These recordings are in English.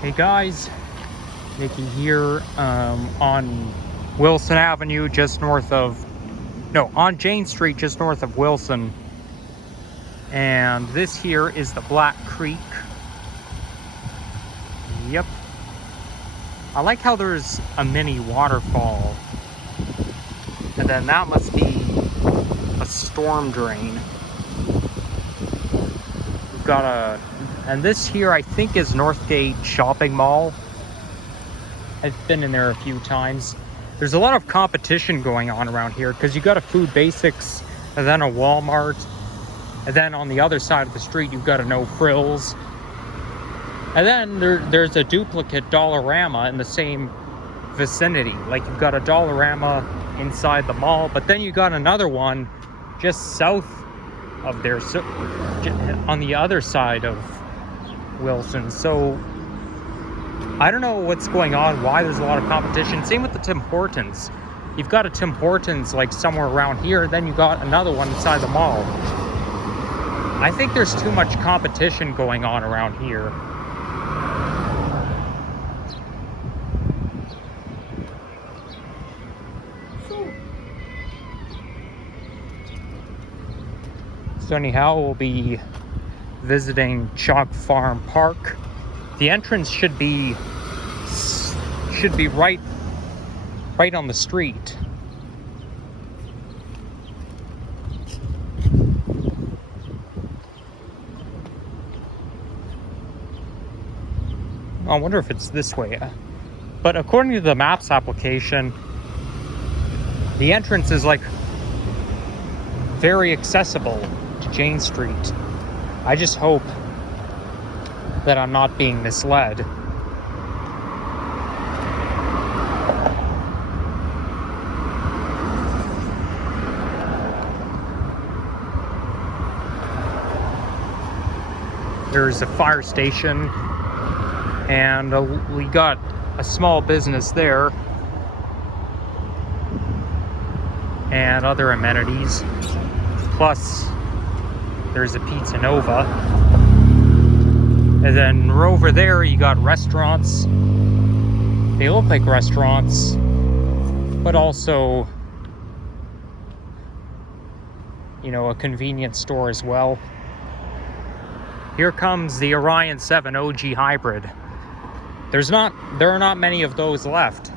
Hey guys, Nikki here on Wilson Avenue, on Jane Street, just north of Wilson. And this here is the Black Creek. Yep. I like how there's a mini waterfall. And then that must be a storm drain. We've got and this here I think is Northgate Shopping Mall. I've been in there a few times. There's a lot of competition going on around here because you got a Food Basics and then a Walmart. And then on the other side of the street, you've got a No Frills. And then there's a duplicate Dollarama in the same vicinity. Like you've got a Dollarama inside the mall, but then you got another one just south of there, so on the other side of Wilson. So I don't know what's going on, why there's a lot of competition. Same with the Tim Hortons. You've got a Tim Hortons like somewhere around here, then you got another one inside the mall. I think there's too much competition going on around here. So anyhow, we'll be visiting Chalkfarm Park. The entrance should be right on the street. I wonder if it's this way. But according to the Maps application, the entrance is like very accessible to Jane Street. I just hope that I'm not being misled. There's a fire station, and we got a small business there, and other amenities. Plus, there's a Pizza Nova. And then over there, you got restaurants. They look like restaurants, but also, a convenience store as well. Here comes the Orion 7 OG Hybrid. There are not many of those left.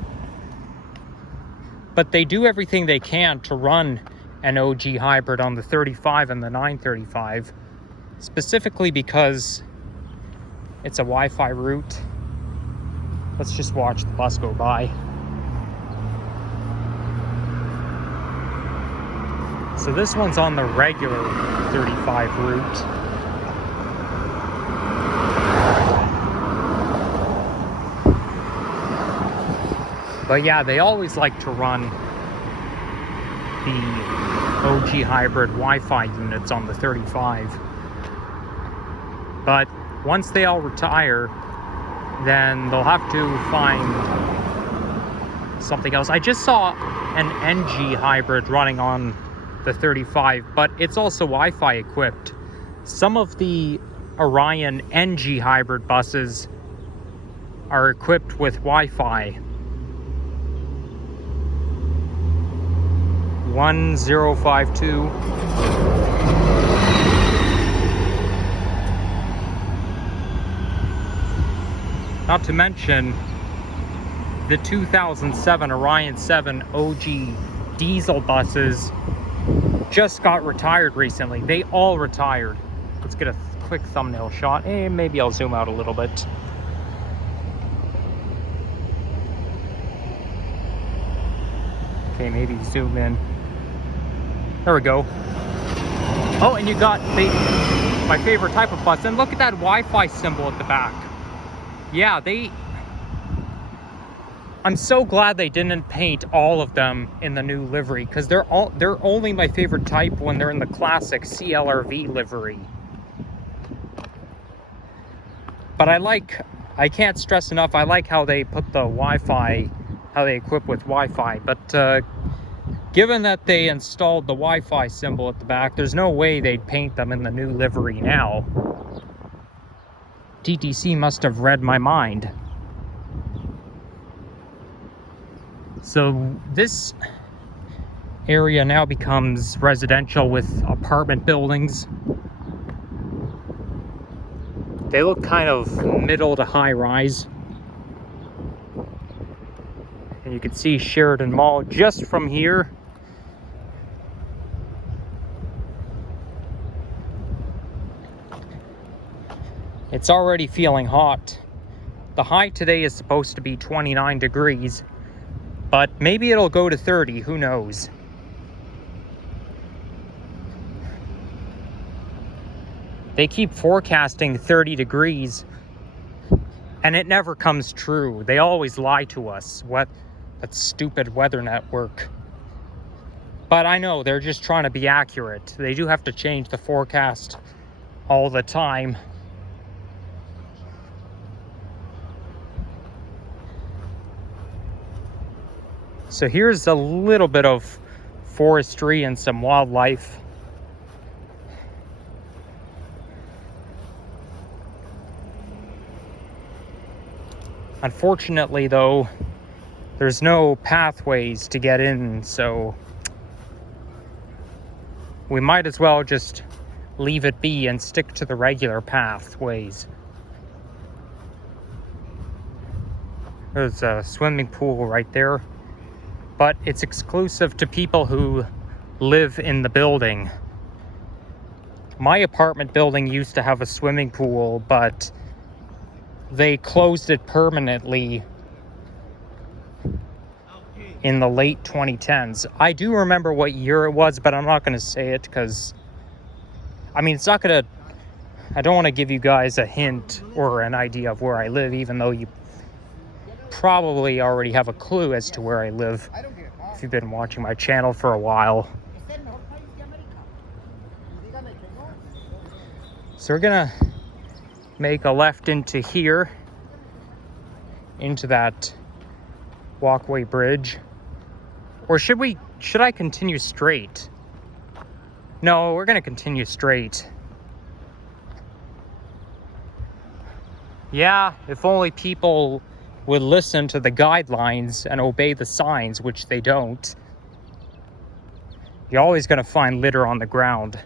But they do everything they can to run an OG Hybrid on the 35 and the 935, specifically because it's a Wi-Fi route. Let's just watch the bus go by. So this one's on the regular 35 route. But yeah, they always like to run the OG Hybrid Wi-Fi units on the 35. But once they all retire, then they'll have to find something else. I just saw an NG Hybrid running on the 35, but it's also Wi-Fi equipped. Some of the Orion NG Hybrid buses are equipped with Wi-Fi. 1052. Not to mention the 2007 Orion 7 OG diesel buses just got retired recently. They all retired. Let's get a quick thumbnail shot, and maybe I'll zoom out a little bit. Okay, maybe zoom in. There we go. Oh, and you got my favorite type of bus. And look at that Wi-Fi symbol at the back. Yeah, I'm so glad they didn't paint all of them in the new livery, because they're only my favorite type when they're in the classic CLRV livery. But I can't stress enough, I like how they put the Wi-Fi, how they equip with Wi-Fi. But given that they installed the Wi-Fi symbol at the back, there's no way they'd paint them in the new livery now. TTC must have read my mind. So this area now becomes residential with apartment buildings. They look kind of middle to high rise. And you can see Sheridan Mall just from here. It's already feeling hot. The high today is supposed to be 29 degrees, but maybe it'll go to 30, who knows? They keep forecasting 30 degrees, and it never comes true. They always lie to us. What? That stupid weather network. But I know, they're just trying to be accurate. They do have to change the forecast all the time. So here's a little bit of forestry and some wildlife. Unfortunately, though, there's no pathways to get in, so we might as well just leave it be and stick to the regular pathways. There's a swimming pool right there, but it's exclusive to people who live in the building. My apartment building used to have a swimming pool, but they closed it permanently in the late 2010s. I do remember what year it was, but I'm not going to say it because, I mean, it's not going to, I don't want to give you guys a hint or an idea of where I live, even though you probably already have a clue as to where I live if you've been watching my channel for a while. So we're gonna make a left into here, into that walkway bridge. Or should I continue straight? No, we're gonna continue straight. Yeah, if only people would listen to the guidelines and obey the signs, which they don't. You're always gonna find litter on the ground.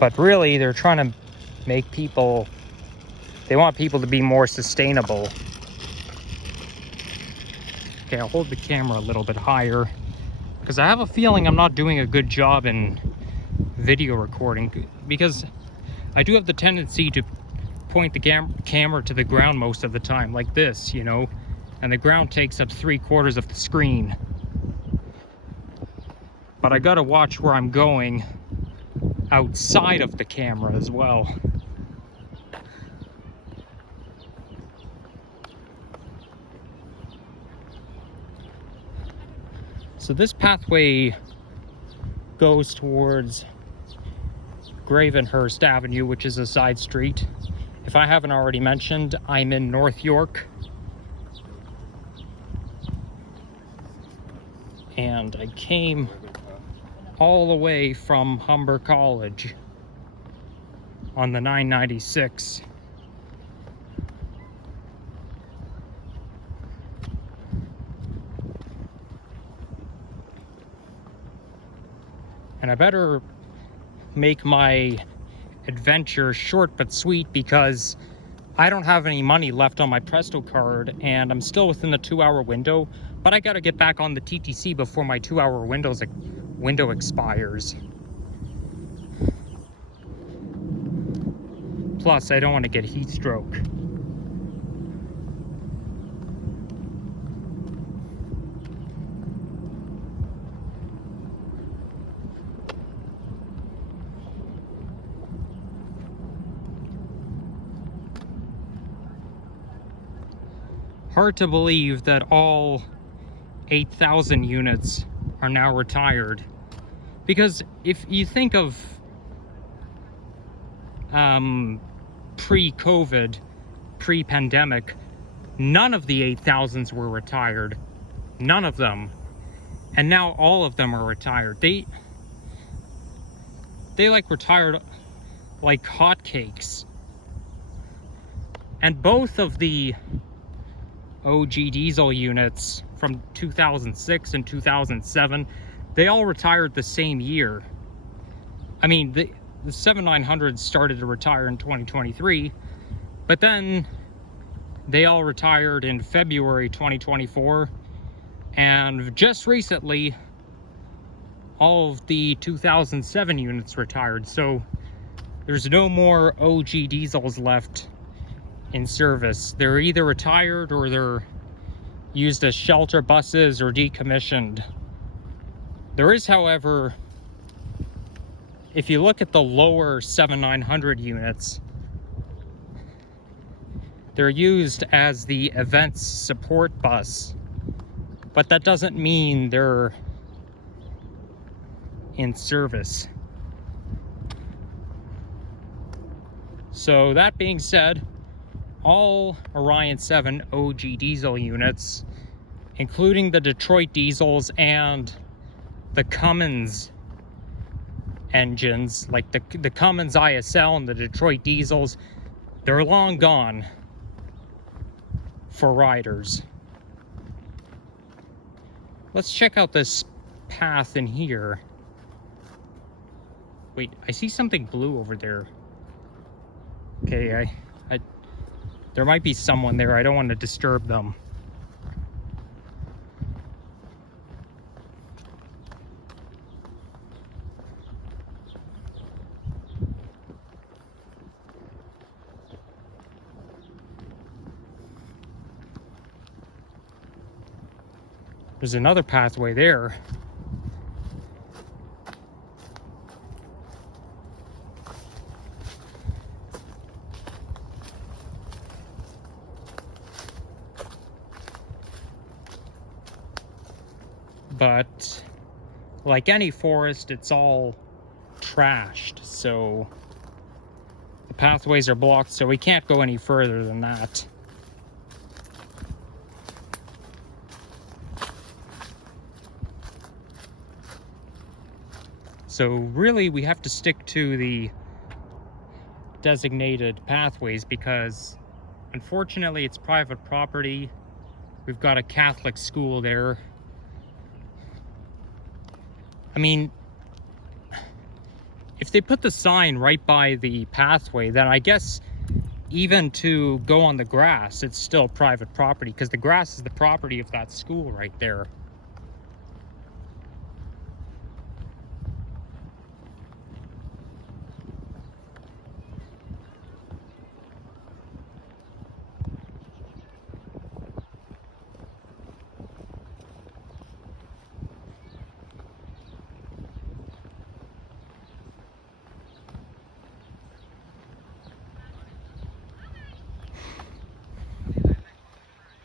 But really, they're trying to make people, they want people to be more sustainable. Okay, I'll hold the camera a little bit higher because I have a feeling I'm not doing a good job in video recording, because I do have the tendency to point the camera to the ground most of the time, like this, you know, and the ground takes up 3/4 of the screen. But I gotta watch where I'm going outside of the camera as well. So this pathway goes towards Gravenhurst Avenue, which is a side street. If I haven't already mentioned, I'm in North York. And I came all the way from Humber College on the 996. And I better make my adventure short but sweet, because I don't have any money left on my Presto card and I'm still within the 2-hour window, but I gotta get back on the TTC before my 2-hour window expires. Plus, I don't want to get heat stroke. Hard to believe that all 8,000 units are now retired. Because if you think of pre-COVID, pre-pandemic, none of the 8,000s were retired. None of them. And now all of them are retired. they like retired like hotcakes. And both of the OG diesel units from 2006 and 2007, they all retired the same year. I mean, the 7900 started to retire in 2023, but then they all retired in February 2024, and just recently all of the 2007 units retired. So there's no more OG diesels left in service. They're either retired or they're used as shelter buses or decommissioned. There is, however, if you look at the lower 7900 units, they're used as the events support bus, but that doesn't mean they're in service. So that being said, all Orion 7 OG diesel units, including the Detroit diesels and the Cummins engines, like the Cummins ISL and the Detroit diesels, they're long gone for riders. Let's check out this path in here. Wait, I see something blue over there. Okay, there might be someone there. I don't want to disturb them. There's another pathway there. But like any forest, it's all trashed, so the pathways are blocked, so we can't go any further than that. So really, we have to stick to the designated pathways because unfortunately it's private property. We've got a Catholic school there. I mean, if they put the sign right by the pathway, then I guess even to go on the grass, it's still private property because the grass is the property of that school right there.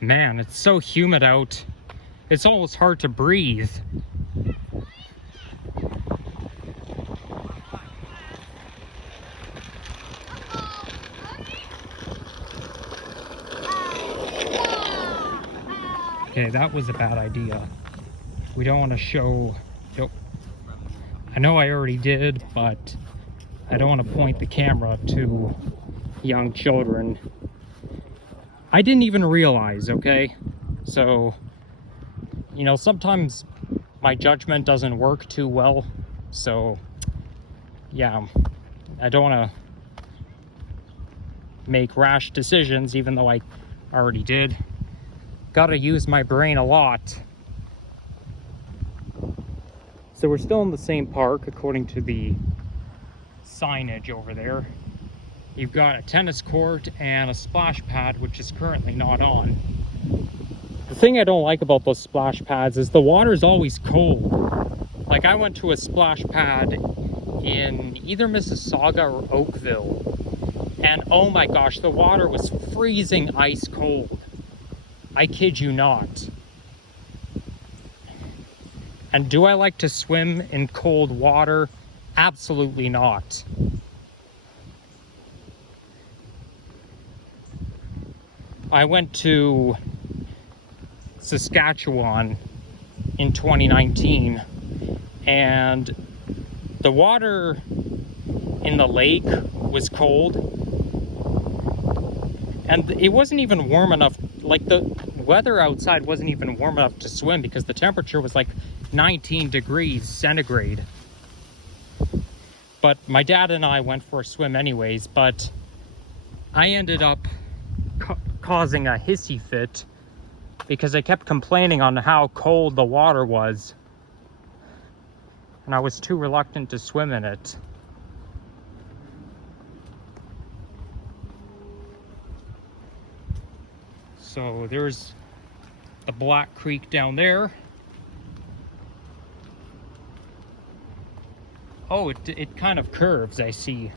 Man, it's so humid out. It's almost hard to breathe. Okay, that was a bad idea. We don't want to show... I know I already did, but I don't want to point the camera to young children. I didn't even realize, okay? So, you know, sometimes my judgment doesn't work too well. So, yeah, I don't want to make rash decisions, even though I already did. Gotta use my brain a lot. So we're still in the same park, according to the signage over there. You've got a tennis court and a splash pad, which is currently not on. The thing I don't like about those splash pads is the water's always cold. Like, I went to a splash pad in either Mississauga or Oakville, and oh my gosh, the water was freezing ice cold. I kid you not. And do I like to swim in cold water? Absolutely not. I went to Saskatchewan in 2019, and the water in the lake was cold. And it wasn't even warm enough, like the weather outside wasn't even warm enough to swim because the temperature was like 19 degrees centigrade. But my dad and I went for a swim anyways, but I ended up causing a hissy fit because I kept complaining on how cold the water was. And I was too reluctant to swim in it. So there's the Black Creek down there. Oh, it kind of curves, I see.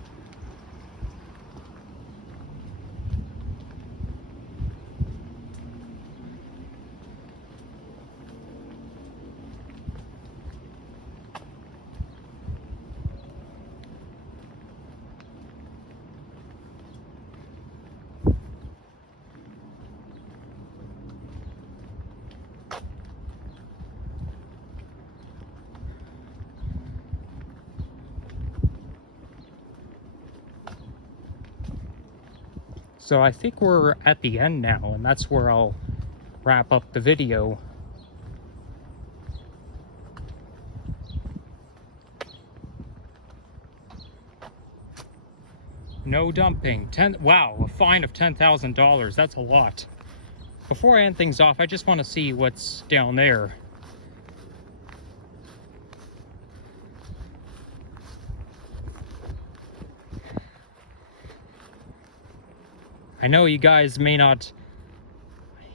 So I think we're at the end now, and that's where I'll wrap up the video. No dumping. Wow, a fine of $10,000. That's a lot. Before I end things off, I just want to see what's down there. I know you guys may not,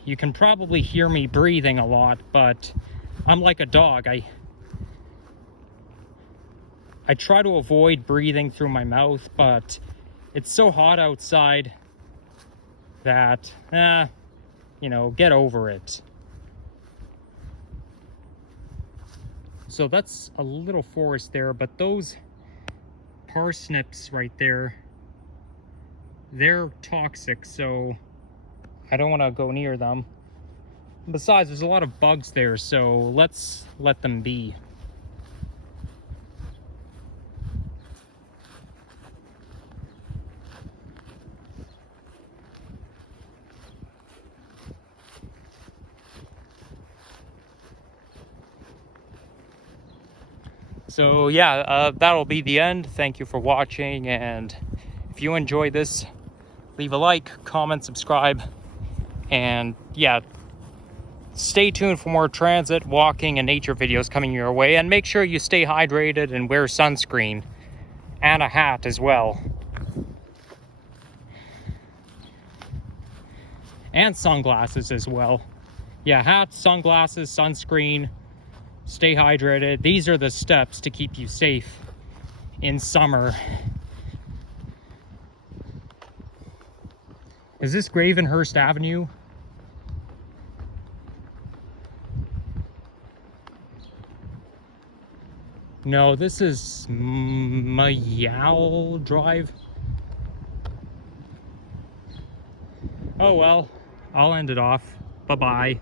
you can probably hear me breathing a lot, but I'm like a dog. I try to avoid breathing through my mouth, but it's so hot outside that, you know, get over it. So that's a little forest there, but those parsnips right there, they're toxic, so I don't want to go near them. Besides, there's a lot of bugs there, so let's let them be. So yeah, that'll be the end. Thank you for watching, and if you enjoyed this, leave a like, comment, subscribe, and yeah, stay tuned for more transit, walking, and nature videos coming your way, and make sure you stay hydrated and wear sunscreen and a hat as well, and sunglasses as well. Yeah, hat, sunglasses, sunscreen, stay hydrated. These are the steps to keep you safe in summer. Is this Gravenhurst Avenue? No, this is Mayal Drive. Oh well, I'll end it off. Bye-bye.